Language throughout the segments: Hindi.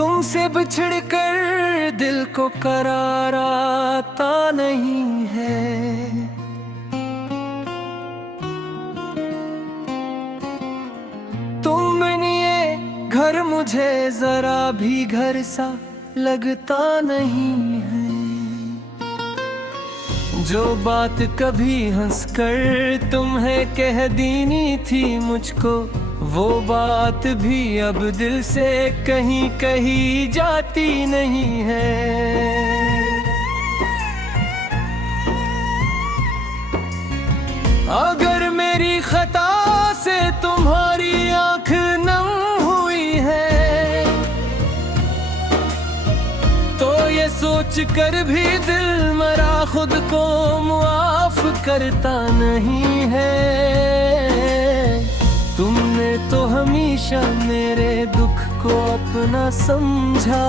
तुमसे बिछड़ कर दिल को करार आता नहीं है। तुम बिन ये घर मुझे जरा भी घर सा लगता नहीं है। जो बात कभी हंसकर तुम्हें कह देनी थी मुझको, वो बात भी अब दिल से कहीं कही जाती नहीं है। अगर मेरी खता से तुम्हारी आंख नम हुई है, तो ये सोच कर भी दिल मरा खुद को मुआफ करता नहीं है। तुमने तो हमेशा मेरे दुख को अपना समझा,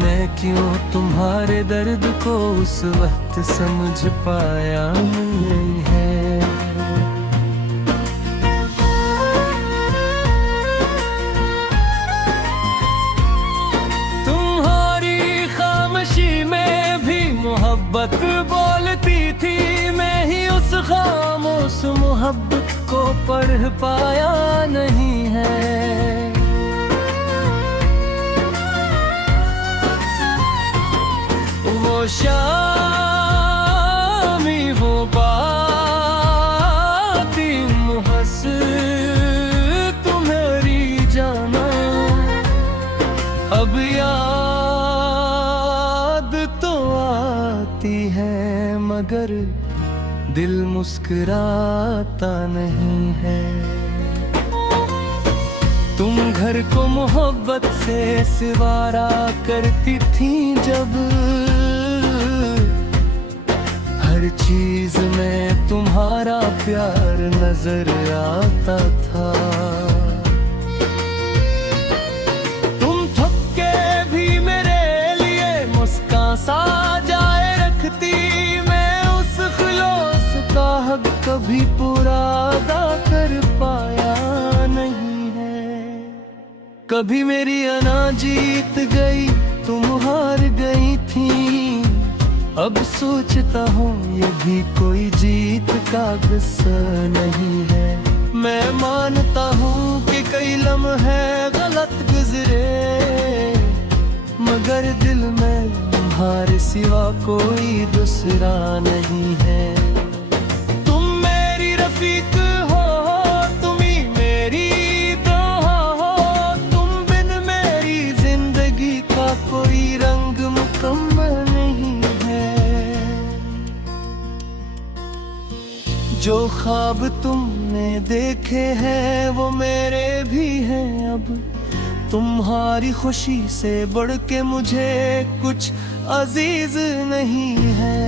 मैं क्यों तुम्हारे दर्द को उस वक्त समझ पाया नहीं है। तुम्हारी खामोशी में भी मोहब्बत बोलती थी, मैं ही उस खामोश मोहब्बत को पढ़ पाया नहीं है। वो शामी वो बाती मुहस तुम्हारी जाना, अब याद तो आती है मगर दिल मुस्कुराता नहीं है। तुम घर को मोहब्बत से सिवारा करती थी जब, हर चीज में तुम्हारा प्यार नजर आता था। तुम थक के भी मेरे लिए मुस्कान साजाए रखती, मैं उस खुलूस का हक कभी पूरा अदा कर पाया नहीं है। कभी मेरी अना जीत गई, तुम हार गई थी, अब सोचता हूँ ये भी कोई जीत का गुस्सा नहीं है। मैं मानता हूँ कि कई लम्हे गलत गुजरे, मगर दिल में तुम्हारे सिवा कोई दूसरा नहीं है। तुम मेरी रफीक हो, तुम ही मेरी दुआ हो, तुम बिन मेरी जिंदगी का कोई रंग मुकम्मल नहीं है। जो ख्वाब तुमने देखे हैं वो मेरे भी हैं अब, तुम्हारी खुशी से बढ़ के मुझे कुछ अजीज नहीं है।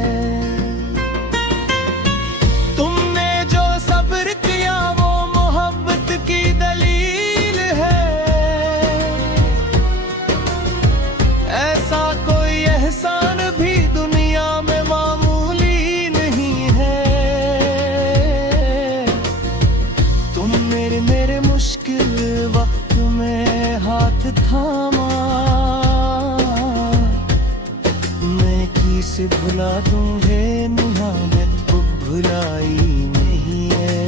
तुमने जो सब्र किया वो मोहब्बत की दलील है, ऐसा कोई एहसान भी दुनिया में मामूली नहीं है। तुम मेरे मुश्किल वक्त में हाथ थामा, मैं किसे भुला दूंगे निहामत को भुलाई नहीं है।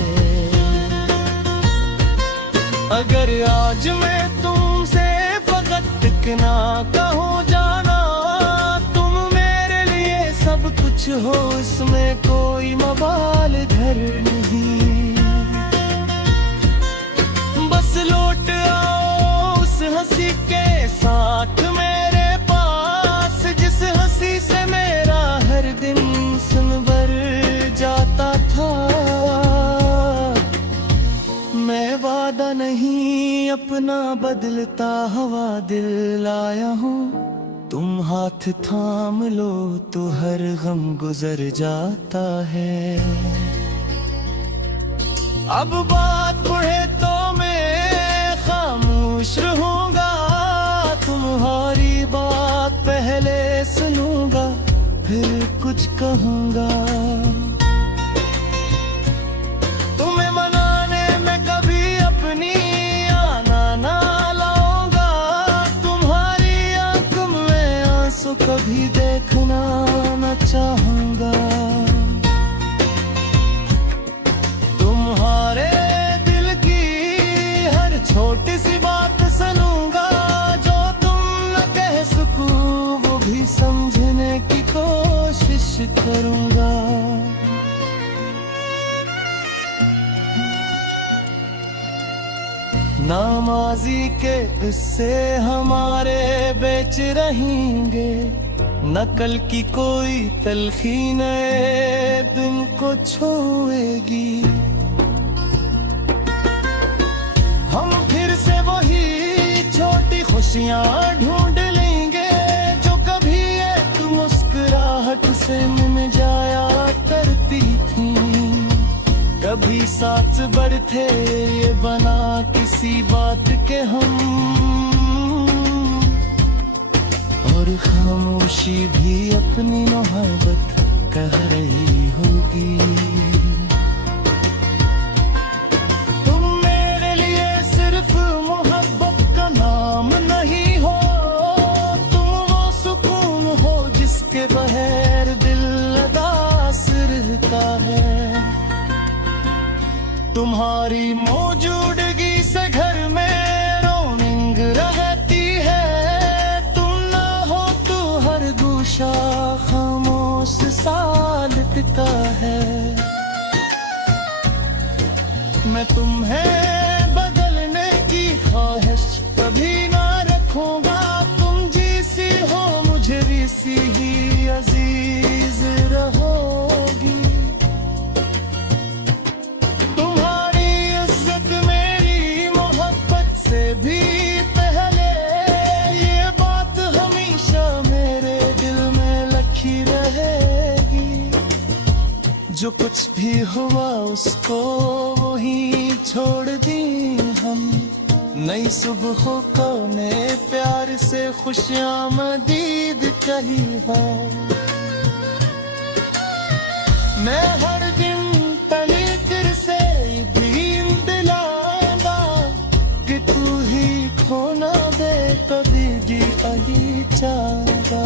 अगर आज मैं तुमसे फकत इतना कहूँ जाना, तुम मेरे लिए सब कुछ हो, इसमें कोई मबाल घर नहीं। बस लौट आओ उस हंसी के साथ मेरे पास, जिस हंसी से मेरा हर दिन संवर जाता था। मैं वादा नहीं अपना बदलता हुआ दिल लाया हूँ, तुम हाथ थाम लो तो हर गम गुजर जाता है। अब बात बढ़े तो मैं खामोश रहूंगा, तुम्हारी बात पहले सुनूंगा फिर कुछ कहूंगा। तुम्हें मनाने में कभी अपनी आना न करूँगा। नामाजी के किस्से हमारे बेच रहेंगे, नकल की कोई तलखी नए दिन को छुएगी। हम फिर से वही छोटी खुशियाँ ढूंढ लेंगे जो कभी एक मुस्कुराहट से मिल जाया करती थी। कभी साथ बढ़ते ये बना किसी बात के हम, और खामोशी भी अपनी मोहब्बत कह रही होगी। तुम मेरे लिए सिर्फ मोहब्बत का नाम नहीं हो, तुम वो सुकून हो जिसके बगैर दिल उदास रहता है। तुम्हारी मौजूदगी से घर में रौनक रहती है, तुम ना हो तो हर गोशा खामोश सा लगता है। मैं तुम्हें बदलने की ख्वाहिश कभी ना रखूंगा, तुम जैसी हो मुझे वैसी ही अजीज रहोगी। भी पहले ये बात हमेशा मेरे दिल में लिखी रहेगी। जो कुछ भी हुआ उसको वहीं छोड़ दी हम, नई सुबहों को नए प्यार से खुशामदीद कही है। मैं हर दिन तलीकर से भी दिलाऊंगा कि तू ही खोना दे कभी भी कहीं चाहता।